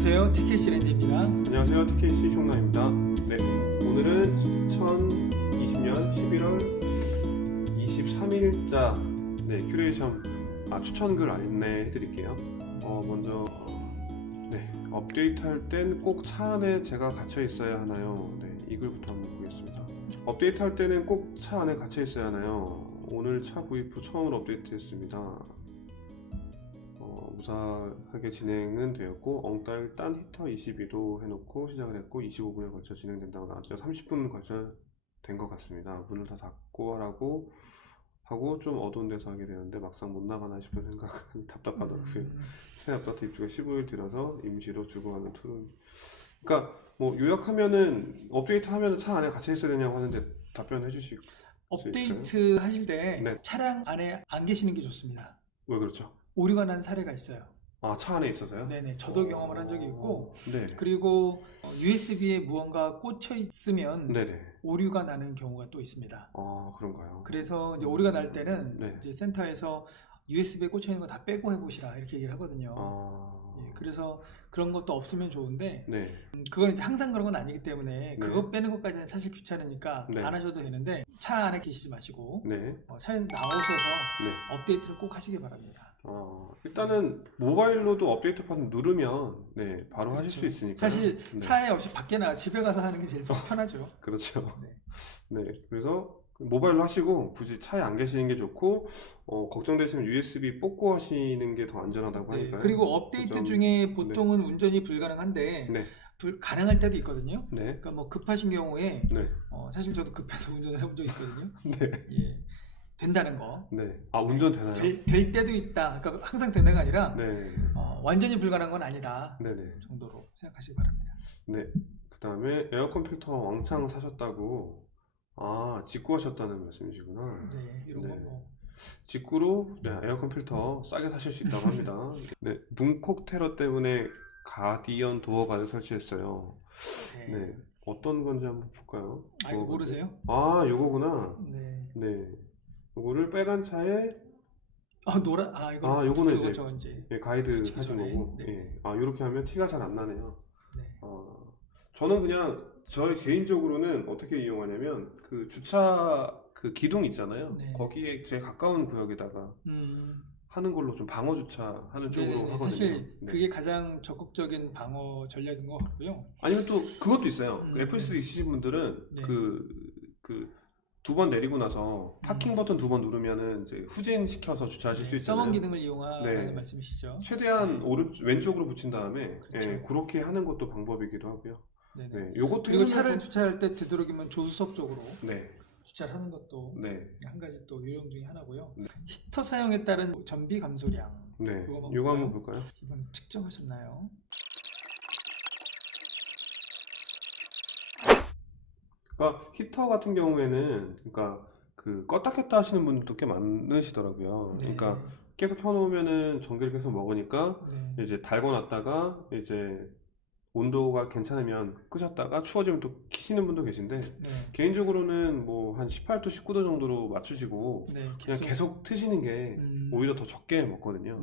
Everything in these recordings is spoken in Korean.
안녕하세요. TKC 랜디입니다. 안녕하세요. TKC 총남입니다. 네, 오늘은 2020년 11월 23일자 큐레이션 추천글 안내해 드릴게요. 먼저 업데이트할 땐 꼭 차 안에 제가 갇혀 있어야 하나요? 이 글부터 한번 보겠습니다. 업데이트할 때는 꼭 차 안에 갇혀 있어야 하나요? 오늘 차 구입 후 처음으로 업데이트했습니다. 무사하게 진행은 되었고 엉따일 히터 22도 해놓고 시작을 했고 25분에 걸쳐 진행된다고 나왔죠. 30분 걸쳐 된 것 같습니다. 문을 다 닫고 하고 좀 어두운 데서 하게 되는데 막상 못 나가나 싶은 생각은 답답하더라고요. 새 업데이트 입주가 15일 뒤라서 임시로 주고하는 툴은, 그러니까 뭐 요약하면은 업데이트 하면은 차 안에 갇혀 있어야 되냐고 하는데 답변해 주시고. 업데이트 하실 때 네. 차량 안에 안 계시는 게 좋습니다. 왜 그렇죠? 오류가 난 사례가 있어요. 차 안에 있어서요? 네네, 저도 경험을 한 적이 있고, 네. 그리고 USB에 무언가 꽂혀 있으면 네네. 오류가 나는 경우가 또 있습니다. 그런가요? 그래서 이제 오류가 날 때는 네. 이제 센터에서 USB에 꽂혀 있는 거 다 빼고 해보시라 이렇게 얘기를 하거든요. 예, 그래서 그런 것도 없으면 좋은데, 네. 그건 이제 항상 그런 건 아니기 때문에 네. 그거 빼는 것까지는 사실 귀찮으니까 네. 안 하셔도 되는데, 차 안에 계시지 마시고 네. 차에 나오셔서 네. 업데이트를 꼭 하시기 바랍니다. 일단은 모바일로도 업데이트 버튼 누르면 바로 하실 그렇죠. 수 있으니까. 사실 차에 없이 밖에 나 집에 가서 하는 게 제일 편하죠. 그렇죠. 네. 그래서 모바일로 하시고 굳이 차에 안 계시는 게 좋고, 걱정되시면 USB 뽑고 하시는 게 더 안전하다고 하니까요. 그리고 업데이트 중에 보통은 운전이 불가능한데 네. 가능할 때도 있거든요. 네. 그러니까 뭐 급하신 경우에 네. 사실 저도 급해서 운전을 해본 적이 있거든요. 네. 예. 된다는 거. 네. 운전 되나요? 될 때도 있다. 그러니까 항상 되는 게 아니라 네. 완전히 불가능한 건 아니다. 네네. 정도로 생각하시기 바랍니다. 네. 그 다음에 에어컨 필터 왕창 사셨다고. 직구 하셨다는 말씀이시구나. 네, 이런 네. 거 뭐. 직구로 에어컨 필터 싸게 사실 수 있다고 합니다. 네. 문콕 테러 때문에 가디언 도어가드 설치했어요. 네. 어떤 건지 한번 볼까요? 이거 모르세요? 요거구나. 네. 네. 요거를 빨간 차에 이거는 요거는 이제 가이드 하신 거고. 네. 요렇게 하면 티가 잘 안 나네요. 네. 저는 그냥 저희 개인적으로는 어떻게 이용하냐면 그 주차 그 기둥 있잖아요. 네. 거기에 제일 가까운 구역에다가 하는 걸로 좀 방어 주차하는 쪽으로 하거든요. 사실 그게 가장 적극적인 방어 전략인 것 같고요. 아니면 또 그것도 있어요. 그 F3 네. 있으신 분들은 네. 그 두 번 내리고 나서 파킹 버튼 두 번 누르면은 이제 후진 시켜서 주차하실 수 있잖아요. 서먼 기능을 이용하는 말씀이시죠? 최대한 왼쪽으로 붙인 다음에 그렇죠. 그렇게 하는 것도 방법이기도 하고요. 네네. 요것도 그리고 차를 주차할 때 되도록이면 조수석 쪽으로 주차를 하는 것도 한 가지 또 요령 중에 하나고요. 히터 사용에 따른 전비 감소량. 요거 한번 볼까요? 이번 측정하셨나요? 그러니까 히터 같은 경우에는 그 껐다 켰다 하시는 분들도 꽤 많으시더라고요. 그러니까 계속 켜놓으면은 전기를 계속 먹으니까 이제 달궈 놨다가 이제 온도가 괜찮으면 끄셨다가 추워지면 또 키시는 분도 계신데, 개인적으로는 뭐 한 18도, 19도 정도로 맞추시고 그냥 계속 트시는 게 오히려 더 적게 먹거든요.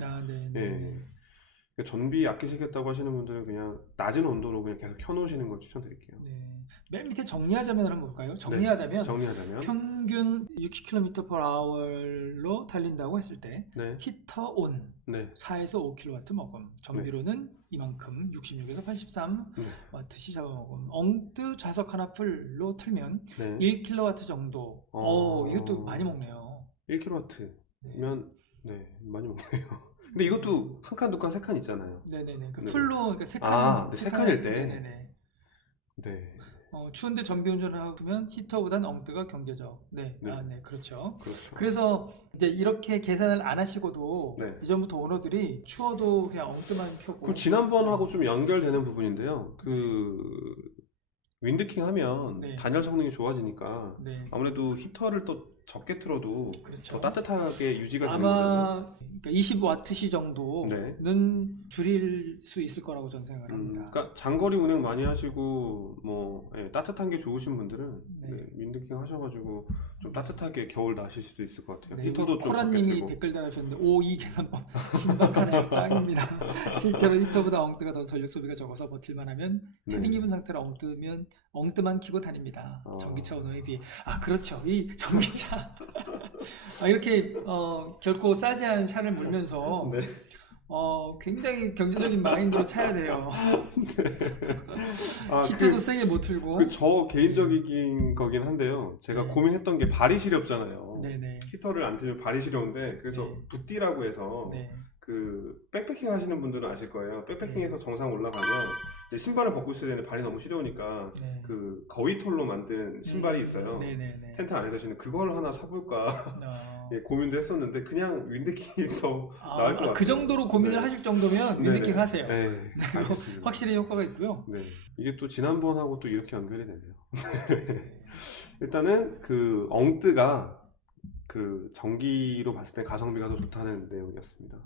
전비 아끼시겠다고 하시는 분들은 그냥 낮은 온도로 그냥 계속 켜놓으시는 걸 추천드릴게요. 맨 밑에 정리하자면 한번 볼까요? 정리하자면 평균 60km/h로 달린다고 했을 때 히터 온 4에서 5kW 먹음, 전비로는 이만큼 66에서 83W시 잡아먹음, 엉뜨 좌석 하나 풀로 틀면 1kW 정도. 이것도 많이 먹네요. 1kW면 많이 먹네요. 근데 이것도 한 칸, 두 칸, 세 칸 있잖아요. 풀로, 그러니까 세 칸. 세 칸일 때. 추운데 전비 운전을 하면 히터보단 엉뜨가 경제적. 그렇죠. 그래서 이제 이렇게 계산을 안 하시고도 이전부터 오너들이 추워도 그냥 엉뜨만 켜고. 그럼 지난번하고 좀 연결되는 부분인데요. 그 윈드킹 하면 단열 성능이 좋아지니까 아무래도 히터를 또 적게 틀어도 더 따뜻하게 유지가 되는 거잖아요. 그러니까 20W시 정도는 줄일 수 있을 거라고 저는 생각을 합니다. 그러니까 장거리 운행 많이 하시고 뭐 따뜻한 게 좋으신 분들은 윈드킹 하셔가지고 좀 따뜻하게 겨울 나실 수도 있을 것 같아요. 히터도 좀 적게 코라님이 틀고. 댓글 달아주셨는데 5.2 계산법 신박하네. 짱입니다. 실제로 히터보다 엉뜨가 더 전력 소비가 적어서 버틸만하면 네. 헤딩 입은 상태로 엉뜨만 키고 다닙니다. 전기차 운행에 비해. 아 그렇죠. 이 전기차 이렇게 결코 싸지 않은 차를 몰면서 네. 굉장히 경제적인 마인드로 차야 돼요. 히터도 세게 못 틀고. 저 개인적인 거긴 한데요. 제가 네. 고민했던 게 발이 시렵잖아요. 네네. 히터를 안 틀면 발이 시려운데 그래서 네. 붓띠라고 해서 네. 그 백패킹 하시는 분들은 아실 거예요. 백패킹에서 정상 올라가면 이제 신발을 벗고 있어야 되는데 발이 너무 시려우니까 네. 그 거위털로 만든 신발이 있어요. 네네네. 텐트 안에서 신는 그걸 하나 사볼까 예, 고민도 했었는데 그냥 윈드킥이 더 나을 것 같아요. 그 정도로 고민을 네. 하실 정도면 윈드킥 하세요. 네, 알겠습니다. 확실히 효과가 있고요. 네, 이게 또 지난번하고 또 이렇게 연결이 되네요. 일단은 그 엉뜨가 그 전기로 봤을 때 가성비가 더 좋다는 내용이었습니다.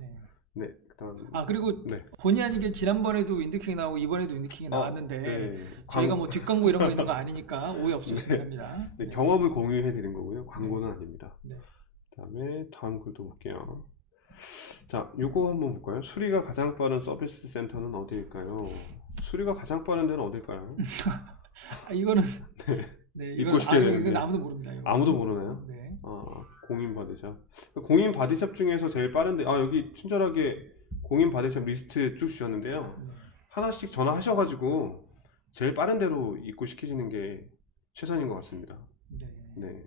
네, 그다음. 그리고 네. 본의 아니게 지난번에도 윈드킥이 나오고 이번에도 윈드킥이 나왔는데 네. 저희가 뭐 뒷광고 이런 거 있는 거 아니니까 오해 없으시면 됩니다. 네, 경험을 공유해 드린 거고요. 광고는 아닙니다. 네. 그다음에 다음 글도 볼게요. 자, 요거 한번 볼까요? 수리가 가장 빠른 서비스 센터는 어디일까요? 수리가 가장 빠른 데는 어딜까요? 이거는 네, 이건 잊고 싶게 이건 아무도 모릅니다. 이거. 아무도 모르나요? 네. 공인 바디샵. 공인 바디샵 중에서 제일 빠른데 여기 친절하게 공인 바디샵 리스트 쭉 주셨는데요. 하나씩 전화하셔가지고 제일 빠른 대로 입고시키시는 게 최선인 것 같습니다. 네.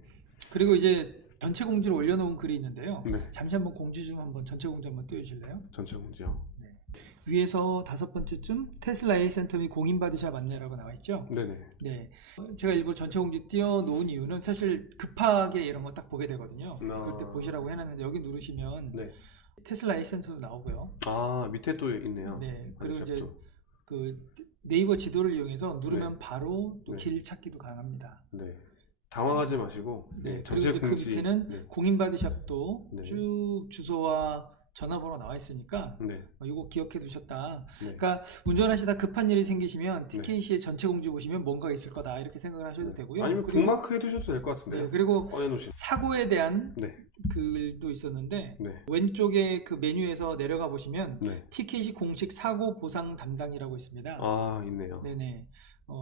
그리고 이제 전체 공지를 올려놓은 글이 있는데요. 네. 잠시 한번 공지 좀 한번 전체 공지 한번 띄워주실래요? 전체 공지요. 네. 위에서 5번째쯤 테슬라 A 센터 및 공인 바디샵 안내라고 나와 있죠. 네네. 네. 제가 일부 전체 공지 띄워놓은 이유는 사실 급하게 이런 거 딱 보게 되거든요. 그럴 때 보시라고 해놨는데 여기 누르시면 네. 테슬라 A 센터도 나오고요. 밑에 또 있네요. 네. 그리고 바디샵도. 이제 그 네이버 지도를 이용해서 누르면 네. 바로 또 네. 길 찾기도 가능합니다. 네. 당황하지 마시고. 네. 전체 그리고 이제 그 공지. 밑에는 네. 공인 바디샵도 네. 쭉 주소와 전화번호 나와 있으니까 네. 이거 기억해 두셨다. 네. 그러니까 운전하시다 급한 일이 생기시면 TKC의 전체 공지 보시면 뭔가 있을 거다 이렇게 생각을 하셔도 네. 되고요. 아니면 그리고, 북마크 해두셔도 될 것 같은데요. 네, 그리고 꺼내놓으시면. 사고에 대한 네. 글도 있었는데 네. 왼쪽에 그 메뉴에서 내려가 보시면 네. TKC 공식 사고 보상 담당이라고 있습니다. 있네요. 네네.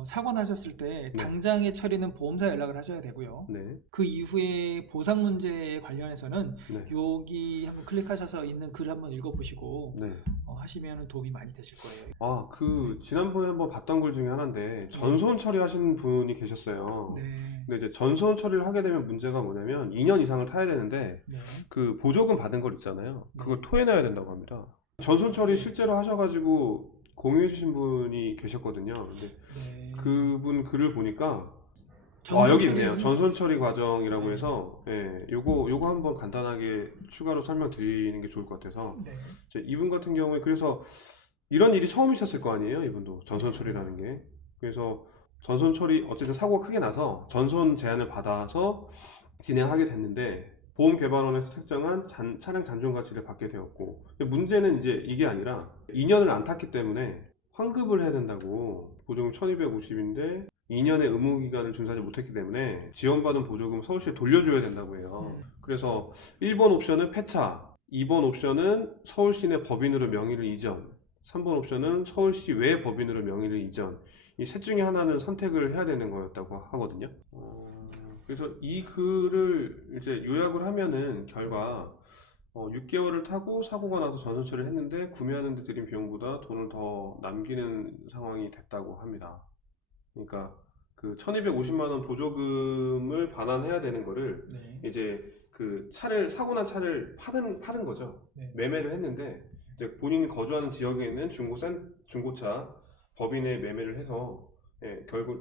사고 나셨을 때 네. 당장의 처리는 보험사 연락을 하셔야 되고요. 네. 그 이후에 보상 문제에 관련해서는 네. 여기 한번 클릭하셔서 있는 글 한번 읽어보시고 네. 하시면 도움이 많이 되실 거예요. 그 지난번에 한번 봤던 글 중에 하나인데 전손 처리하시는 분이 계셨어요. 네. 근데 이제 전손 처리를 하게 되면 문제가 뭐냐면 2년 이상을 타야 되는데 네. 그 보조금 받은 걸 있잖아요. 그걸 토해내야 된다고 합니다. 전손 처리 실제로 하셔가지고 공유해주신 분이 계셨거든요. 근데 네. 그분 글을 보니까 전손 여기 처리는- 있네요. 전손 처리 과정이라고 네. 해서 요거 한번 간단하게 추가로 설명드리는 게 좋을 것 같아서 네. 이분 같은 경우에 그래서 이런 일이 처음이셨을 거 아니에요. 이분도 전손 처리라는 게. 그래서 전손 처리 어쨌든 사고가 크게 나서 전손 제안을 받아서 진행하게 됐는데 보험 개발원에서 책정한 차량 잔존 가치를 받게 되었고, 근데 문제는 이제 이게 아니라 2년을 안 탔기 때문에 환급을 해야 된다고. 보조금 1250인데 2년의 의무기간을 준수하지 못했기 때문에 지원받은 보조금 서울시에 돌려줘야 된다고 해요. 그래서 1번 옵션은 폐차, 2번 옵션은 서울시 내 법인으로 명의를 이전, 3번 옵션은 서울시 외 법인으로 명의를 이전. 이 셋 중에 하나는 선택을 해야 되는 거였다고 하거든요. 그래서 이 글을 이제 요약을 하면은 결과 6개월을 타고 사고가 나서 전손 처리를 했는데 구매하는 데 들인 비용보다 돈을 더 남기는 상황이 됐다고 합니다. 그러니까 그 1250만 원 보조금을 반환해야 되는 거를 네. 이제 그 사고 난 차를 파는 거죠. 네. 매매를 했는데 이제 본인이 거주하는 지역에 있는 중고차 법인에 매매를 해서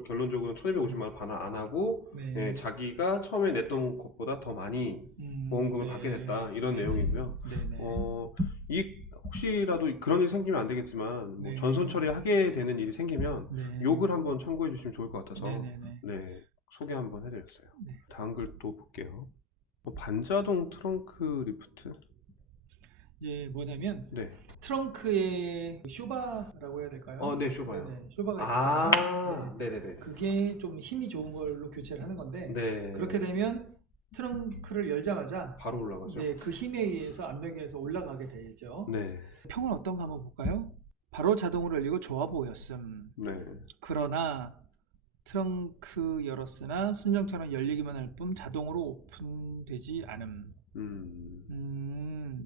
결론적으로 1250만 원 반환 안 하고 네. 자기가 처음에 냈던 것보다 더 많이 보험금을 네. 받게 됐다, 이런 내용이고요. 네네. 혹시라도 그런 일이 생기면 안 되겠지만 네. 전손 처리하게 되는 일이 생기면 네. 욕을 한번 참고해 주시면 좋을 것 같아서 네네네. 소개 한번 해드렸어요. 네. 다음 글 또 볼게요. 반자동 트렁크 리프트. 이제 뭐냐면 네. 트렁크에 쇼바라고 해야 될까요? 네, 쇼바요. 네, 쇼바가 있잖아요. 네네네. 그게 좀 힘이 좋은 걸로 교체를 하는 건데 네. 그렇게 되면 트렁크를 열자마자 바로 올라가죠. 네, 그 힘에 의해서 압력에 의해서 올라가게 되죠. 네. 평은 어떤가 한번 볼까요? 바로 자동으로 열리고 좋아 보였음. 네. 그러나 트렁크 열었으나 순정처럼 열리기만 할 뿐 자동으로 오픈되지 않음.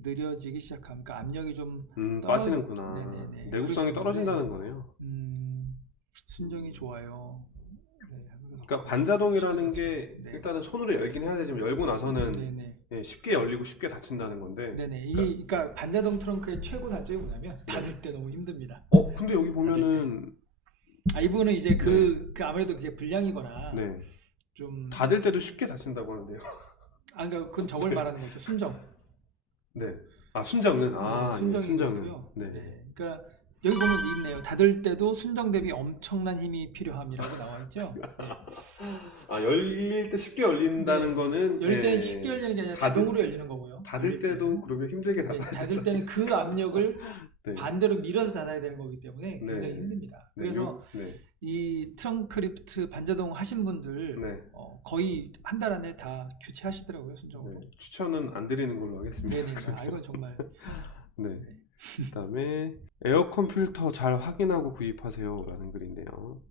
느려지기 시작함. 그러니까 압력이 좀 빠지는구나. 네네네. 내구성이 떨어진다는 거네요. 순정이 좋아요. 네, 그러니까 반자동이라는 게 일단은 손으로 열긴 해야 되지만 열고 나서는 쉽게 열리고 쉽게 닫힌다는 건데. 네네. 그러니까 반자동 트렁크의 최고 단점이 뭐냐면 닫을 때 너무 힘듭니다. 근데 여기 보면은 이 부분은 이제 그 아무래도 그게 불량이거나 좀 닫을 때도 쉽게 닫힌다고 하는데요. 그러니까 그건 저걸 말하는 거죠. 순정. 네. 순정은 순정이고요. 네. 그러니까 여기 보면 있네요. 닫을 때도 순정 대비 엄청난 힘이 필요함이라고 나와 있죠. 열릴 때 쉽게 열린다는 거는 열릴 때는 쉽게 열리는 게 아니라 자동으로 열리는 거고요. 닫을 때도 그러면 힘들게 닫을 때는 그 압력을 반대로 밀어서 닫아야 되는 거기 때문에 굉장히 힘듭니다. 그래서 이 트렁크 리프트 반자동 하신 분들 거의 한 달 안에 다 교체하시더라고요, 순정으로. 추천은 안 드리는 걸로 하겠습니다. 네네. 이거 정말. 그다음에 에어컨 필터 잘 확인하고 구입하세요 라는 글인데요.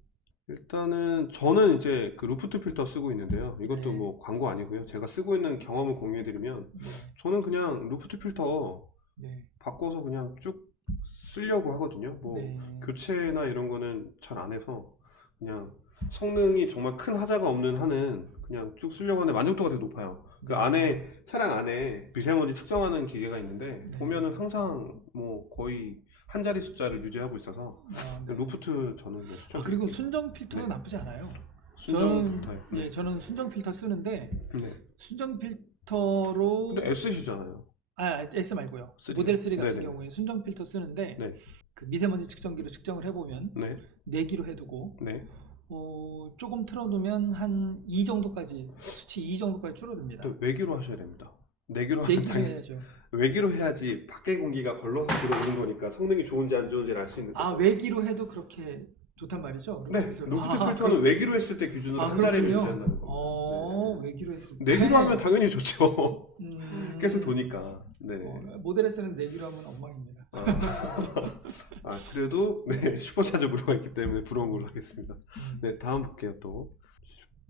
일단은 저는 이제 그 루프트 필터 쓰고 있는데요. 이것도 뭐 광고 아니고요. 제가 쓰고 있는 경험을 공유해드리면 저는 그냥 루프트 필터 바꿔서 그냥 쭉 쓰려고 하거든요. 뭐 교체나 이런 거는 잘 안 해서 그냥 성능이 정말 큰 하자가 없는 한은 그냥 쭉 쓰려고 하는데 만족도가 되게 높아요. 그 안에 차량 안에 미세먼지 측정하는 기계가 있는데 보면은 항상 뭐 거의 한 자리 숫자를 유지하고 있어서 루프트 저는 추천. 그리고 순정 필터도 나쁘지 않아요. 저는 순정 필터 쓰는데 순정 필터로 근데 S시잖아요. S 말고요. 모델 3 같은 경우에 순정 필터 쓰는데 그 미세먼지 측정기로 측정을 해보면 내기로 해두고 조금 틀어두면 한 2 정도까지 수치 2 정도까지 줄어듭니다. 또 외기로 하셔야 됩니다. 내기로 해야죠. 외기로 해야지 밖에 공기가 걸러서 들어오는 거니까 성능이 좋은지 안 좋은지를 알 수 있는. 외기로 해도 그렇게 좋단 말이죠? 루프트 필터는 외기로 했을 때 기준으로 한 자리를 유지한다는 거. 외기로 했을 때. 내기로 하면 당연히 좋죠. 계속 도니까. 모델 S는 내기로 하면 엉망입니다. 그래도 슈퍼차저 브로가 있기 때문에 부러운 걸로 하겠습니다. 다음 볼게요. 또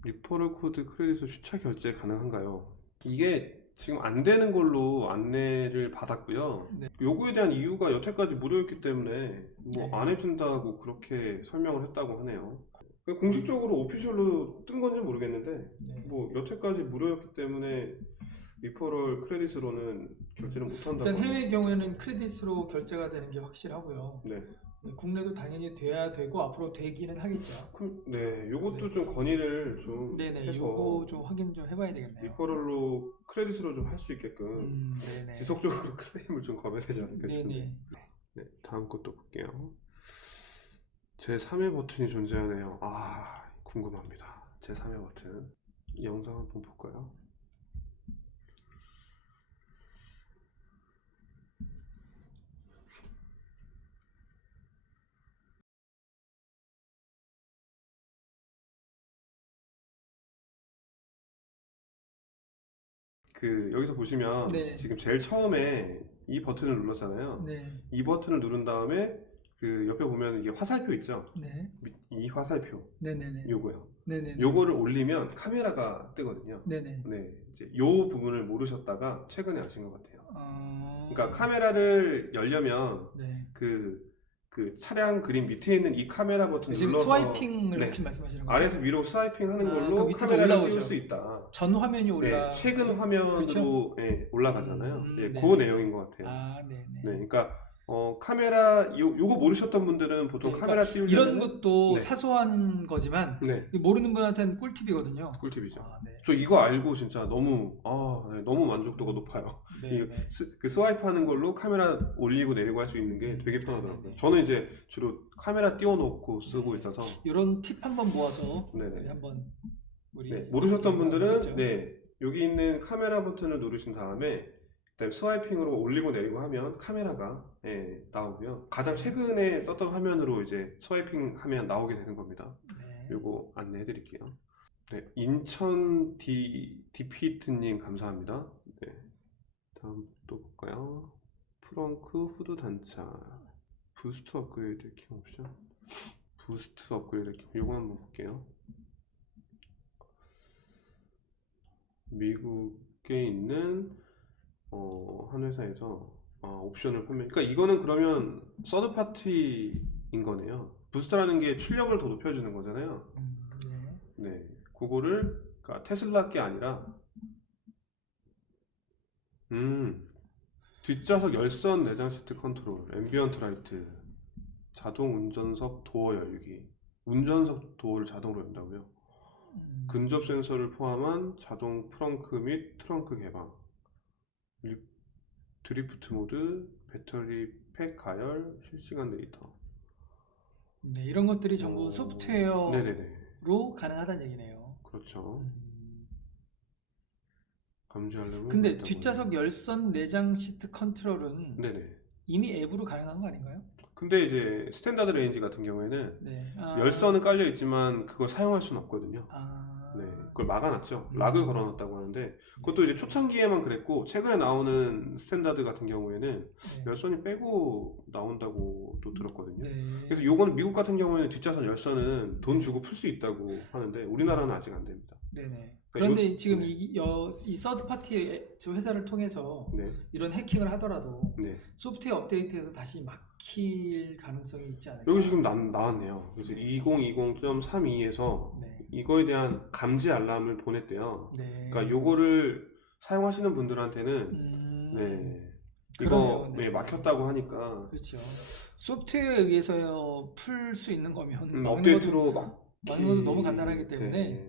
리퍼럴 코드 크레딧으로 주차 결제 가능한가요? 이게 지금 안 되는 걸로 안내를 받았고요. 요거에 대한 이유가 여태까지 무료였기 때문에 뭐 안 해준다고 그렇게 설명을 했다고 하네요. 공식적으로 오피셜로 뜬 건지 모르겠는데 뭐 여태까지 무료였기 때문에 리퍼럴 크레딧으로는 결제를 못한다고. 일단 해외 경우에는 크레딧으로 결제가 되는 게 확실하고요. 국내도 당연히 돼야 되고 앞으로 되기는 하겠죠. 요것도 좀 건의를 좀 해서 요거 좀 확인 좀 해봐야 되겠네요. 리퍼럴로 크레딧으로 좀 할 수 있게끔 지속적으로 클레임을 좀 거둬야 되지 않을까 싶은데. 다음 것도 볼게요. 제 3회 버튼이 존재하네요. 궁금합니다. 제 3회 버튼. 이 영상 한번 볼까요? 여기서 보시면 지금 제일 처음에 이 버튼을 눌렀잖아요. 이 버튼을 누른 다음에 옆에 보면 이게 화살표 있죠? 이 화살표. 요거요. 요거를 올리면 카메라가 뜨거든요. 이제 요 부분을 모르셨다가 최근에 아신 것 같아요. 그러니까 카메라를 열려면 그 차량 그림 밑에 있는 이 카메라 버튼 눌러서 스와이핑을 혹시 말씀하시는 거죠? 아래에서 위로 스와이핑 하는 걸로 카메라를 띄울 수 있다. 전 화면이 최근 화면으로 올라가잖아요. 그 내용인 것 같아요. 그러니까 카메라 요거 모르셨던 분들은 보통 카메라 띄우려면 이런 것도 사소한 거지만 모르는 분한테는 꿀팁이거든요. 꿀팁이죠. 저 이거 알고 진짜 너무 만족도가 높아요. 그 스와이프 하는 걸로 카메라 올리고 내리고 할 수 있는 게 되게 편하더라고요. 저는 이제 주로 카메라 띄워놓고 쓰고 있어서 이런 팁 한번 모아서 한번 모르셨던 분들은 여기 있는 카메라 버튼을 누르신 다음에 스와이핑으로 올리고 내리고 하면 카메라가 나오고요. 가장 최근에 썼던 화면으로 이제 스와이핑 하면 나오게 되는 겁니다. 요거 안내해 드릴게요. 네, 인천 디피트님 감사합니다. 네, 다음 또 볼까요? 프렁크 후드 단차 부스트 업그레이드 킹 옵션. 부스트 업그레이드 킹 이거 한번 볼게요. 미국에 있는 한 회사에서 옵션을 판매. 그러니까 이거는 그러면 서드 파티인 거네요. 부스트라는 게 출력을 더 높여주는 거잖아요. 네, 그거를 그러니까 테슬라 게 아니라 뒷좌석 열선 내장 시트 컨트롤, 앰비언트 라이트, 자동 운전석 도어 열기, 운전석 도어를 자동으로 연다고요. 근접 센서를 포함한 자동 프렁크 및 트렁크 개방, 드리프트 모드, 배터리 팩 가열, 실시간 데이터. 네, 이런 것들이 전부 소프트웨어로 네네네. 가능하다는 얘기네요. 그렇죠. 감지하려면. 근데 뒷좌석 열선 내장 시트 컨트롤은 네네. 이미 앱으로 가능한 거 아닌가요? 근데 이제 스탠다드 레인지 같은 경우에는 네. 열선은 깔려 있지만 그걸 사용할 수는 없거든요. 네, 그걸 막아놨죠. 락을 걸어놨다고 하는데 그것도 이제 초창기에만 그랬고 최근에 나오는 스탠다드 같은 경우에는 네. 열선이 빼고 나온다고 또 들었거든요. 네. 그래서 요건 미국 같은 경우에는 뒷좌석 열선은 돈 주고 풀 수 있다고 하는데 우리나라는 아직 안 됩니다. 네네. 그런데 지금 네. 이 서드 파티 저 회사를 통해서 네. 이런 해킹을 하더라도 네. 소프트웨어 업데이트에서 다시 막힐 가능성이 있지 않을까? 여기 지금 나왔네요. 그래서 2020.32에서 네. 이거에 대한 감지 알람을 보냈대요. 네. 그러니까 요거를 사용하시는 분들한테는 네. 이거 네. 막혔다고 하니까. 그렇죠. 소프트웨어에 의해서 풀 수 있는 거면 업데이트로 막는 것도 너무 간단하기 때문에. 네.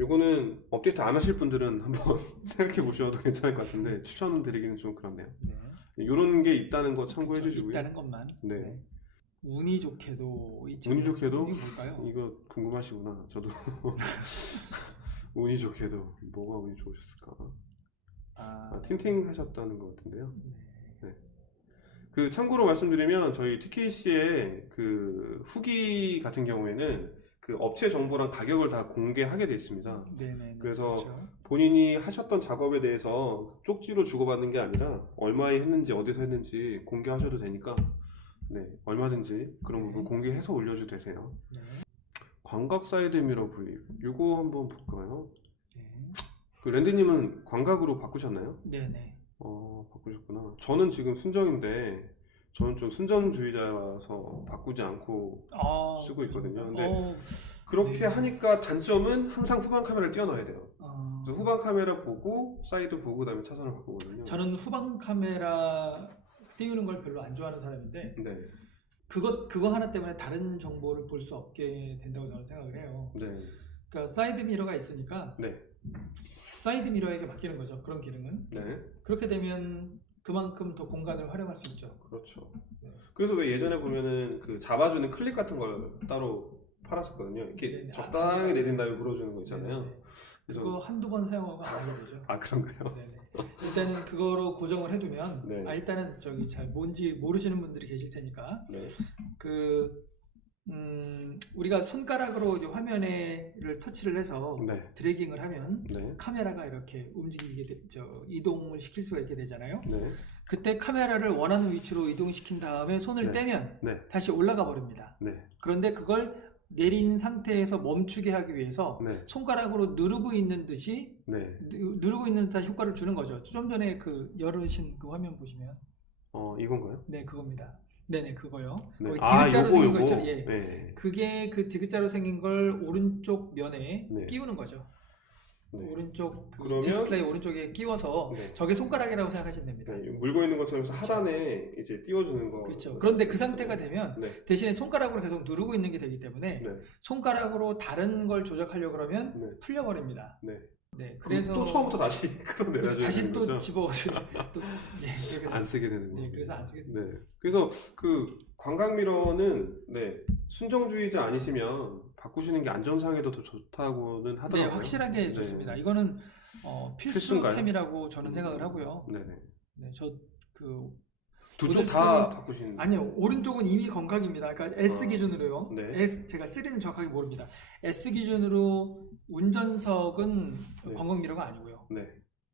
요거는 업데이트 안 하실 분들은 한번 생각해 보셔도 괜찮을 것 같은데 추천드리기는 좀 그렇네요. 네. 이런 게 있다는 거 참고해 주시고요. 있다는 것만. 네. 네. 운이 좋게도 있죠. 운이 좋게도? 이게 뭘까요? 이거 궁금하시구나. 저도 운이 좋게도 뭐가 운이 좋으셨을까? 틴팅 하셨다는 것 같은데요. 네. 그 참고로 말씀드리면 저희 TKC의 그 후기 같은 경우에는 그 업체 정보랑 가격을 다 공개하게 돼 있습니다. 네네. 그래서 그렇죠. 본인이 하셨던 작업에 대해서 쪽지로 주고받는 게 아니라 얼마에 했는지 어디서 했는지 공개하셔도 되니까 네, 얼마든지 그런 부분 공개해서 올려도 되세요. 네. 광각 사이드 미러 구입 이거 한번 볼까요? 네. 그 랜드님은 광각으로 바꾸셨나요? 네네. 바꾸셨구나. 저는 지금 순정인데 저는 좀 순정주의자라서 바꾸지 않고 쓰고 있거든요. 근데 그렇게 네. 하니까 단점은 항상 후방 카메라를 띄워놔야 돼요. 그래서 후방 카메라 보고 사이드 보고 그다음에 차선을 바꾸거든요. 저는 후방 카메라 띄우는 걸 별로 안 좋아하는 사람인데 네. 그거 하나 때문에 다른 정보를 볼 수 없게 된다고 저는 생각을 해요. 네. 그러니까 사이드 미러가 있으니까 네. 사이드 미러에게 바뀌는 거죠. 그런 기능은. 네. 그렇게 되면 그만큼 더 공간을 활용할 수 있죠. 그렇죠. 네. 그래서 왜 예전에 보면은 그 잡아주는 클립 같은 걸 따로 팔았었거든요. 이렇게 네네. 적당히 내린 다음에 물어주는 거 있잖아요. 네네. 그거 한두 번 사용하고 안 하게 되죠. 그런가요? 네네. 일단은 그거로 고정을 해두면 네. 일단은 저기 잘 뭔지 모르시는 분들이 계실 테니까 네. 우리가 손가락으로 이제 화면을 터치를 해서 네. 드래깅을 하면 네. 카메라가 이렇게 움직이게 이동을 시킬 수가 있게 되잖아요. 네. 그때 카메라를 원하는 위치로 이동시킨 다음에 손을 떼면 다시 올라가 버립니다. 그런데 그걸 내린 상태에서 멈추게 하기 위해서 손가락으로 누르고 있는 듯이 누르고 있는 듯한 효과를 주는 거죠. 좀 전에 그 열으신 그 화면 보시면 이건가요? 네, 그겁니다. 네네, 그거요. 네. 디귿자로 생긴 거 있죠? 예. 네. 그게 그 디귿자로 생긴 걸 오른쪽 면에 끼우는 거죠. 네. 오른쪽 그러면 디스플레이 오른쪽에 끼워서 저게 손가락이라고 생각하시면 됩니다. 물고 있는 것처럼 하단에 이제 띄워주는 거. 그렇죠. 그런데 그 상태가 되면 대신에 손가락으로 계속 누르고 있는 게 되기 때문에 손가락으로 다른 걸 조작하려고 그러면 풀려버립니다. 네, 그래서 또 처음부터 다시 끌어내려줘야 다시 되는 또 거죠? 집어서 안 쓰게 되는 거예요. 그래서 안 쓰게 됩니다. 그래서 그 광각 미러는 순정주의자 아니시면 바꾸시는 게 안전상에도 더 좋다고는 하더라고요. 네, 확실하게 좋습니다. 이거는 필수템이라고 저는 생각을 하고요. 저 두 쪽 다 바꾸신? 아니요, 오른쪽은 이미 건강입니다. 그러니까 S 기준으로요. 네. S, 제가 3는 정확하게 모릅니다. S 기준으로 운전석은 네. 건강 미러가 아니고요. 네.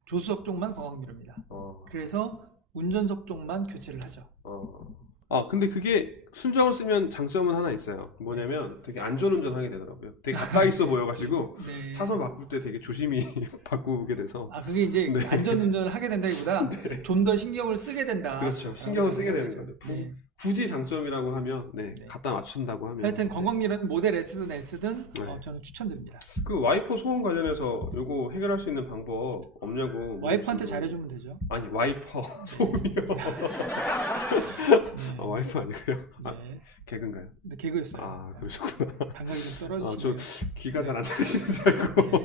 조수석 쪽만 건강 미러입니다. 그래서 운전석 쪽만 교체를 하죠. 근데 그게 순정을 쓰면 장점은 하나 있어요. 뭐냐면 되게 안전운전 하게 되더라고요. 되게 가까이 있어 보여가지고 네. 차선 바꿀 때 되게 조심히 바꾸게 돼서. 그게 이제 네. 안전운전을 하게 된다기보다 네. 좀 더 신경을 쓰게 된다. 그렇죠. 신경을 쓰게 되는 거죠. 네. 굳이 장점이라고 하면 네. 갖다 맞춘다고 하면 하여튼 건강미러는 모델 S든 S든 네. 저는 추천드립니다. 그 와이퍼 소음 관련해서 요거 해결할 수 있는 방법 없냐고. 와이프한테 잘해주면 되죠. 아니 와이퍼 소음이요. 와이퍼 아니고요. 네. 개그인가요? 네, 개그였어요. 그러셨구나. 감각이 좀 떨어지시네요. 저 귀가 잘 안 들리시는 줄 알고.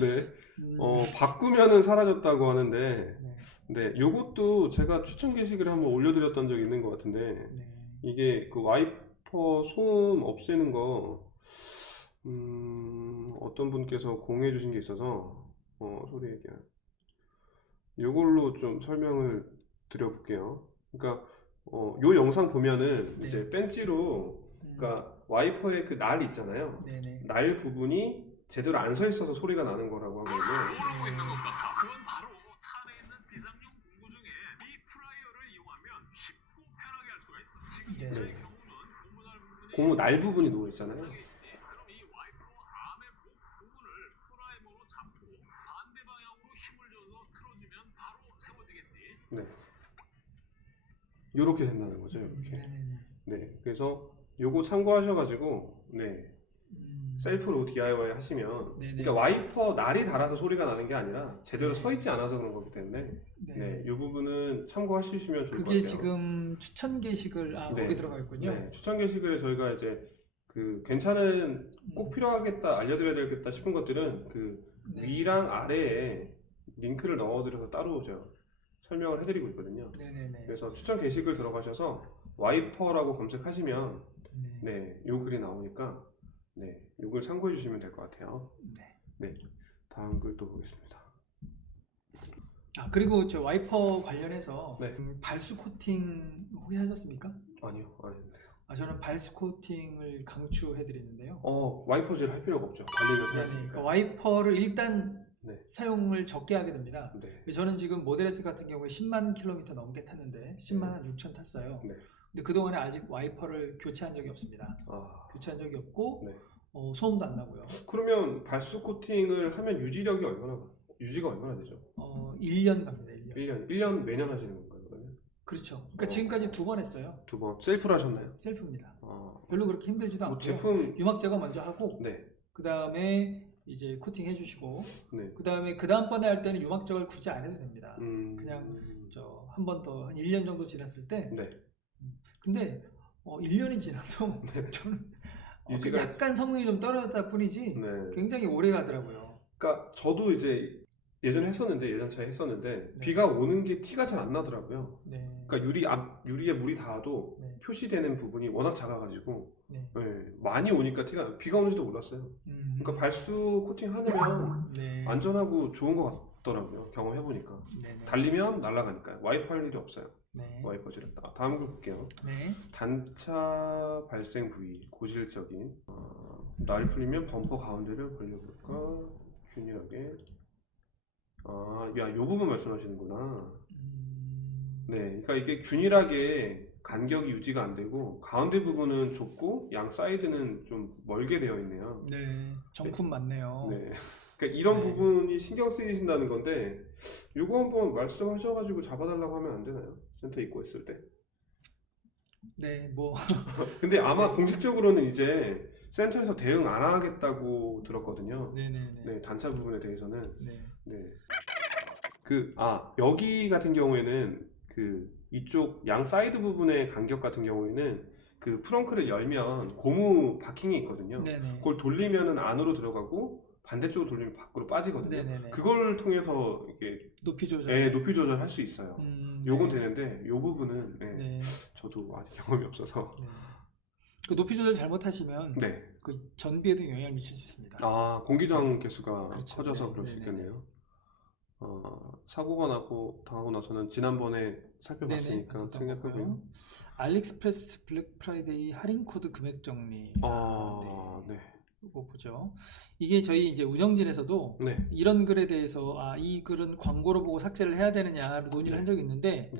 네. 네. 바꾸면은 사라졌다고 하는데, 네. 네, 요것도 제가 추천 게시글에 한번 올려드렸던 적이 있는 것 같은데, 네. 이게 그 와이퍼 소음 없애는 거, 어떤 분께서 공유해 주신 게 있어서, 소리 얘기할. 요걸로 좀 설명을 드려볼게요. 그러니까, 요 영상 보면은 네. 이제 벤치로, 그러니까 와이퍼의 그 날 있잖아요. 네네. 날 부분이 제대로 안 서 있어서 소리가 나는 거라고 하거든요. 그건 바로 차 안에 있는 비상용 공구 중에 리프라이어를 이용하면 쉽고 편하게 할 수가 있어. 지금 이 차의 경우는 고무 날 부분이 누워 있잖아요. 그럼 이 와이퍼 암의 목 부분을 프라이머로 잡고 반대 방향으로 힘을 줘서 틀어주면 바로 세워지겠지. 네. 요렇게 된다는 거죠, 이렇게. 네네네. 네. 그래서 요거 참고하셔가지고, 네. 셀프로 DIY 하시면, 네네. 그러니까 와이퍼 날이 닳아서 소리가 나는 게 아니라 제대로 서 있지 않아서 그런 거기 때문에, 네. 이 부분은 참고하시면 좋을 것 같아요. 그게 지금 추천 게시글 네. 거기 들어가 있군요. 네. 추천 게시글에 저희가 이제 그 괜찮은 꼭 필요하겠다, 알려드려야 되겠다 싶은 것들은 그 네. 위랑 아래에 링크를 넣어드려서 따로 제가 설명을 해드리고 있거든요. 네네네. 그래서 추천 게시글 들어가셔서 와이퍼라고 검색하시면 네, 요 글이 나오니까 네, 요걸 참고해 주시면 될 것 같아요. 네, 다음 글 또 보겠습니다. 그리고 저 와이퍼 관련해서 네. 발수 코팅 혹시 하셨습니까? 아니요. 저는 발수 코팅을 강추해 드리는데요. 와이퍼질 할 필요가 없죠. 달리면서 네, 하시니까. 그러니까 와이퍼를 일단 네. 사용을 적게 하게 됩니다. 네. 저는 지금 모델 S 같은 경우에 10만 킬로미터 넘게 탔는데 10만 한 6천 탔어요. 네. 근데 그동안에 아직 와이퍼를 교체한 적이 없습니다. 교체한 적이 없고 네. 소음도 안 나고요. 그러면 발수 코팅을 하면 유지가 얼마나 되죠? 1년 갑니다. 1년. 1년 매년 하시는 건가요, 그러면? 그렇죠. 그러니까 지금까지 2번 했어요. 2번 셀프로 하셨나요? 셀프입니다. 별로 그렇게 힘들지도 않고 제품 유막 제거 먼저 하고 네. 그 다음에 이제 코팅 해주시고 네. 그 다음에 그 다음번에 할 때는 유막 제거를 굳이 안 해도 됩니다. 그냥 한 번 더 한 1년 정도 지났을 때. 네. 근데 1년이 지나도 네. 저는 유지가 약간 성능이 좀 떨어졌다 뿐이지 네. 굉장히 오래 가더라고요. 그러니까 저도 이제 예전 차에 했었는데 네. 비가 오는 게 티가 잘 안 나더라고요. 네. 그러니까 유리에 물이 닿아도 네. 표시되는 부분이 워낙 작아가지고 네. 많이 오니까 비가 오는지도 몰랐어요. 그러니까 발수 코팅 하면 네. 안전하고 좋은 것 같더라고요. 경험해보니까. 네. 달리면 날아가니까요. 와이퍼 할 일이 없어요. 네. 와이퍼질을. 다음 글 볼게요. 네. 단차 발생 부위, 고질적인. 날이 풀리면 범퍼 가운데를 벌려볼까? 균일하게. 요 부분 말씀하시는구나. 네, 그러니까 이게 균일하게 간격이 유지가 안 되고 가운데 부분은 좁고 양 사이드는 좀 멀게 되어 있네요. 네, 정품 맞네요. 네, 그러니까 이런 네. 부분이 신경 쓰이신다는 건데 요거 한번 말씀하셔가지고 잡아달라고 하면 안 되나요? 센터 입고 있을 때. 네, 근데 아마 공식적으로는 이제 센터에서 대응 안 하겠다고 들었거든요. 네네네. 네, 단차 부분에 대해서는. 네. 네. 여기 같은 경우에는 이쪽 양 사이드 부분의 간격 같은 경우에는 그 프렁크를 열면 고무 바킹이 있거든요. 네네. 그걸 돌리면은 안으로 들어가고 반대쪽으로 돌리면 밖으로 빠지거든요. 네네네. 그걸 통해서 이게 높이 조절. 네, 높이 조절할 수 있어요. 요건 네. 되는데 요 부분은 네. 저도 아직 경험이 없어서. 네. 그 높이 조절 잘못하시면 네. 그 전비에도 영향을 미칠 수 있습니다. 공기저항 개수가 그렇죠. 커져서 네, 그럴 수 네네네. 있겠네요. 사고가 당하고 나서는 지난번에 살펴봤으니까 봤었던 생략하고요. 거고요. 알리익스프레스 블랙 프라이데이 할인 코드 금액 정리. 네. 이거 보죠. 이게 저희 이제 운영진에서도 네. 이런 글에 대해서 이 글은 광고로 보고 삭제를 해야 되느냐로 논의를 한 적이 있는데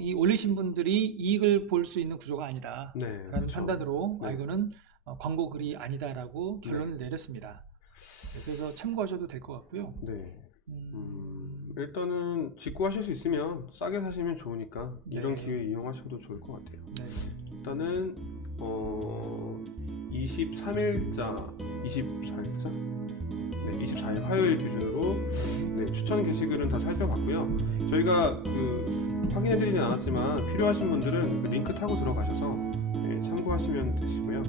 이 올리신 분들이 이익을 볼 수 있는 구조가 아니다 라는 그렇죠. 판단으로 이거는 광고 글이 아니다라고 결론을 내렸습니다. 그래서 참고하셔도 될 것 같고요. 네. 일단은 직구 하실 수 있으면 싸게 사시면 좋으니까 이런 기회 이용하셔도 좋을 것 같아요. 일단은 24일자 24일 화요일 기준으로 추천 게시글은 다 살펴봤고요. 저희가 확인해드리진 않았지만 필요하신 분들은 링크 타고 들어가셔서 참고하시면 되시고요.